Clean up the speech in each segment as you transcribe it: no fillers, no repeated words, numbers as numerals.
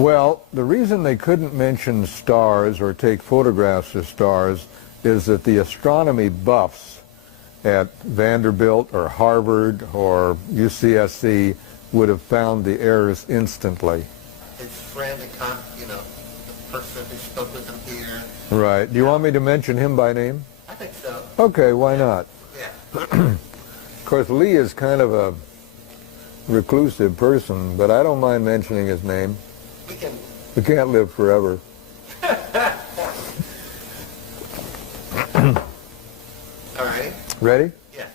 Well, the reason they couldn't mention stars or take photographs of stars is that the astronomy buffs at Vanderbilt or Harvard or UCSC would have found the errors instantly. His friend, the person who spoke with him here. Right. Do you want me to mention him by name? I think so. Okay, why not? Yeah. Of course, Lee is kind of a reclusive person, but I don't mind mentioning his name. We can't live forever. All right. Ready? Yeah.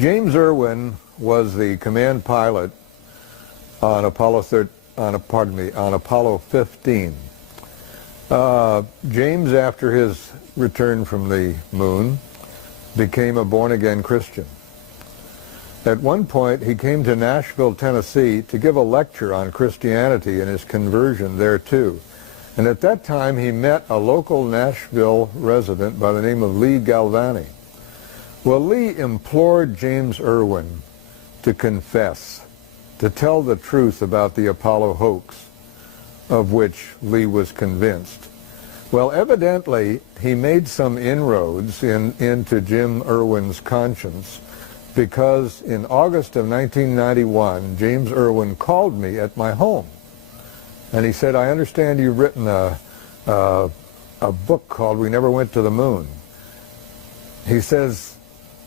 James Irwin was the command pilot on Apollo 15. James, after his return from the moon, became a born-again Christian. At one point, he came to Nashville, Tennessee to give a lecture on Christianity and his conversion there too. And at that time, he met a local Nashville resident by the name of Lee Galvani. Well, Lee implored James Irwin to confess, to tell the truth about the Apollo hoax, of which Lee was convinced. Well, evidently, he made some inroads into Jim Irwin's conscience, because in August of 1991, James Irwin called me at my home. And he said, I understand you've written a book called We Never Went to the Moon. He says,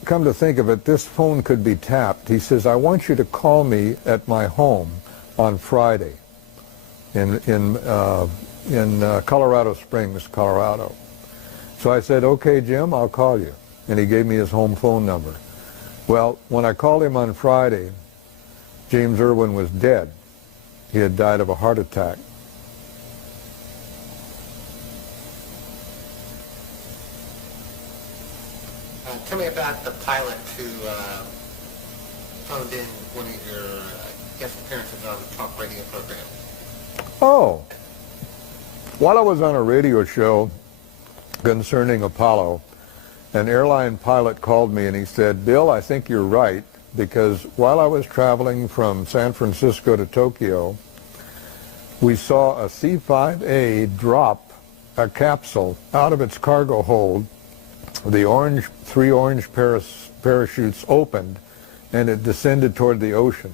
come to think of it, this phone could be tapped. He says, I want you to call me at my home on Friday in Colorado Springs, Colorado. So I said, okay, Jim, I'll call you. And he gave me his home phone number. Well, when I called him on Friday, James Irwin was dead. He had died of a heart attack. Tell me about the pilot who phoned in one of your guest appearances on the talk radio program. Oh, while I was on a radio show concerning Apollo, an airline pilot called me and he said, Bill, I think you're right, because while I was traveling from San Francisco to Tokyo, we saw a C-5A drop a capsule out of its cargo hold. The three orange parachutes opened and it descended toward the ocean.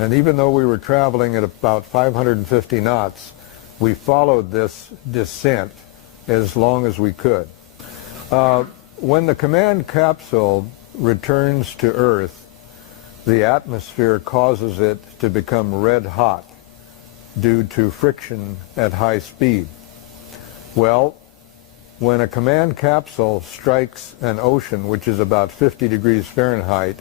And even though we were traveling at about 550 knots, we followed this descent as long as we could. When the command capsule returns to Earth, the atmosphere causes it to become red hot due to friction at high speed. Well, when a command capsule strikes an ocean, which is about 50 degrees Fahrenheit,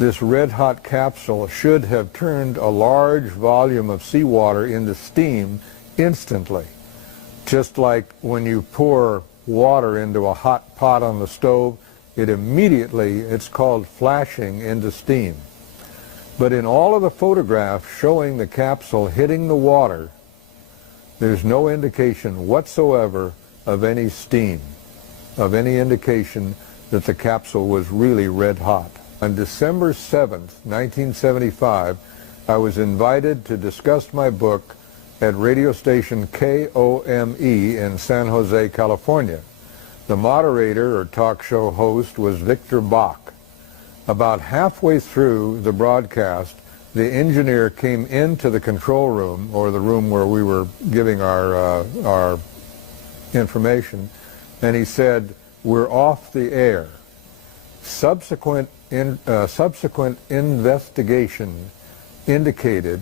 this red hot capsule should have turned a large volume of seawater into steam instantly, just like when you pour water into a hot pot on the stove, it's called flashing into steam. But in all of the photographs showing the capsule hitting the water, there's no indication whatsoever of any steam, of any indication that the capsule was really red hot. On December 7th, 1975, I was invited to discuss my book at radio station KOME in San Jose, California. The moderator or talk show host was Victor Bach. About halfway through the broadcast, the engineer came into the control room, or the room where we were giving our information, and he said, we're off the air. Subsequent investigation indicated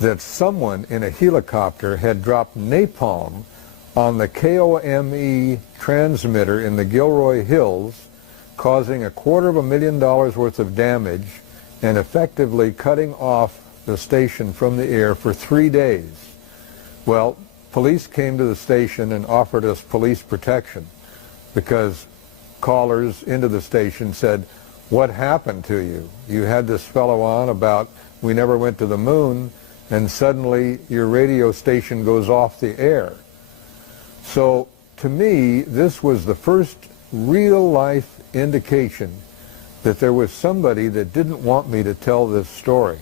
that someone in a helicopter had dropped napalm on the KOME transmitter in the Gilroy Hills, causing $250,000 worth of damage and effectively cutting off the station from the air for 3 days. Well, police came to the station and offered us police protection because callers into the station said, what happened to you? You had this fellow on about we never went to the moon, and suddenly your radio station goes off the air. So to me, this was the first real-life indication that there was somebody that didn't want me to tell this story.